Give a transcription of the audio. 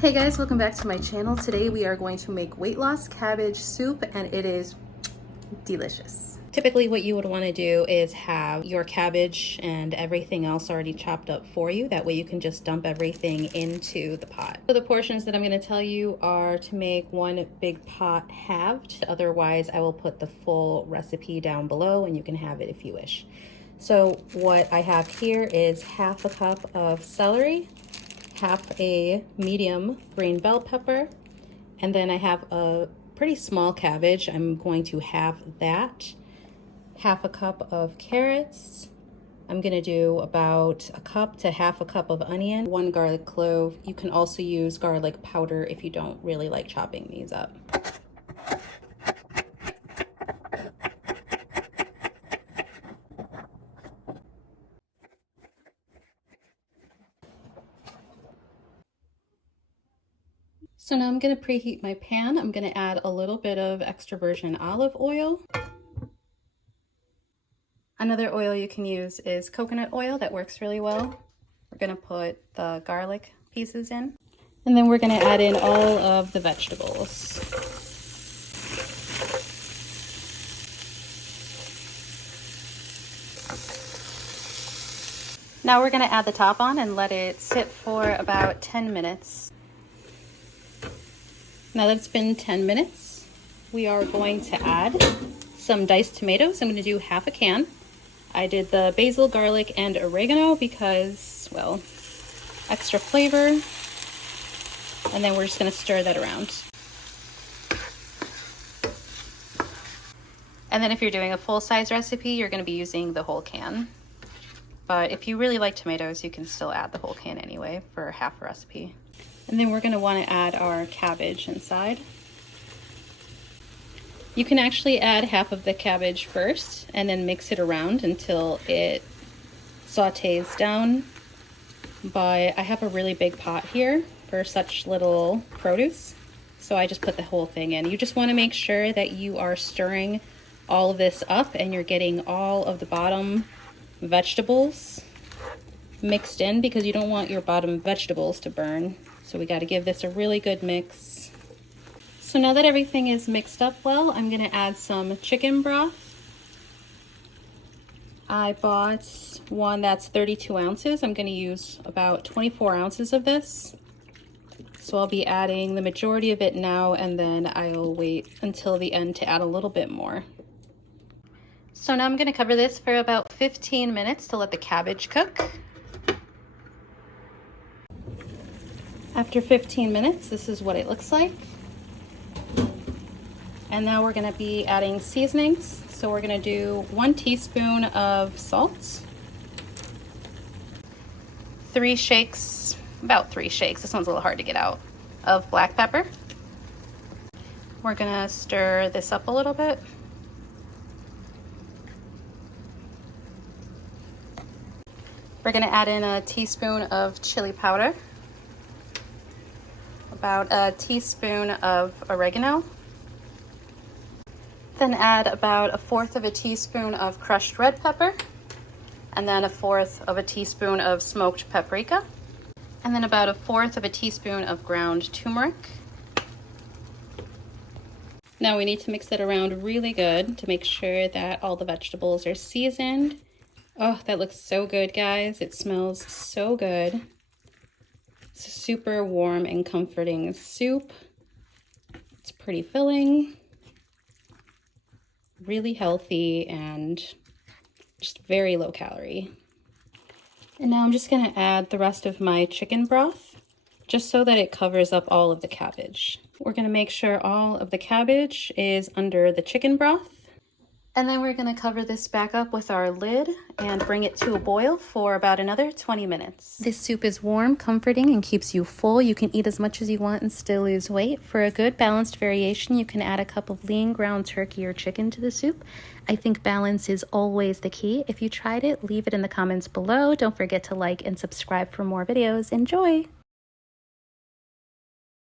Hey guys, welcome back to my channel. Today we are going to make weight loss cabbage soup and it is delicious. Typically what you would want to do is have your cabbage and everything else already chopped up for you. That way you can just dump everything into the pot. So the portions that I'm going to tell you are to make one big pot halved. Otherwise I will put the full recipe down below and you can have it if you wish. So what I have here is half a cup of celery, half a medium green bell pepper, and then I have a pretty small cabbage. I'm going to halve that. Half a cup of carrots. I'm gonna do about a cup to half a cup of onion, one garlic clove. You can also use garlic powder if you don't really like chopping these up. So now I'm going to preheat my pan. I'm going to add a little bit of extra virgin olive oil. Another oil you can use is coconut oil. That works really well. We're going to put the garlic pieces in. And then we're going to add in all of the vegetables. Now we're going to add the top on and let it sit for about 10 minutes. Now that it's been 10 minutes, we are going to add some diced tomatoes. I'm going to do half a can. I did the basil, garlic, and oregano because, well, extra flavor. And then we're just going to stir that around. And then if you're doing a full-size recipe, you're going to be using the whole can. But if you really like tomatoes, you can still add the whole can anyway for half a recipe. And then we're going to want to add our cabbage inside. You can actually add half of the cabbage first and then mix it around until it sautés down. But I have a really big pot here for such little produce, so I just put the whole thing in. You just want to make sure that you are stirring all of this up and you're getting all of the bottom vegetables mixed in because you don't want your bottom vegetables to burn. So we got to give this a really good mix. So now that everything is mixed up well, I'm going to add some chicken broth. I bought one that's 32 ounces. I'm going to use about 24 ounces of this. So I'll be adding the majority of it now, and then I'll wait until the end to add a little bit more. So now I'm going to cover this for about 15 minutes to let the cabbage cook. After 15 minutes, this is what it looks like. And now we're going to be adding seasonings. So we're going to do 1 teaspoon of salt, 3 shakes, about 3 shakes, this one's a little hard to get out, of black pepper. We're going to stir this up a little bit. We're going to add in a teaspoon of chili powder, about a teaspoon of oregano, then add about 1/4 of a teaspoon of crushed red pepper, and then 1/4 of a teaspoon of smoked paprika, and then about 1/4 of a teaspoon of ground turmeric. Now we need to mix it around really good to make sure that all the vegetables are seasoned. Oh, that looks so good, guys. It smells so good. It's a super warm and comforting soup. It's pretty filling, really healthy, and just very low calorie. And now I'm just going to add the rest of my chicken broth just so that it covers up all of the cabbage. We're going to make sure all of the cabbage is under the chicken broth. And then we're going to cover this back up with our lid and bring it to a boil for about another 20 minutes. This soup is warm, comforting, and keeps you full. You can eat as much as you want and still lose weight. For a good balanced variation, you can add a cup of lean ground turkey or chicken to the soup. I think balance is always the key. If you tried it, leave it in the comments below. Don't forget to like and subscribe for more videos. Enjoy!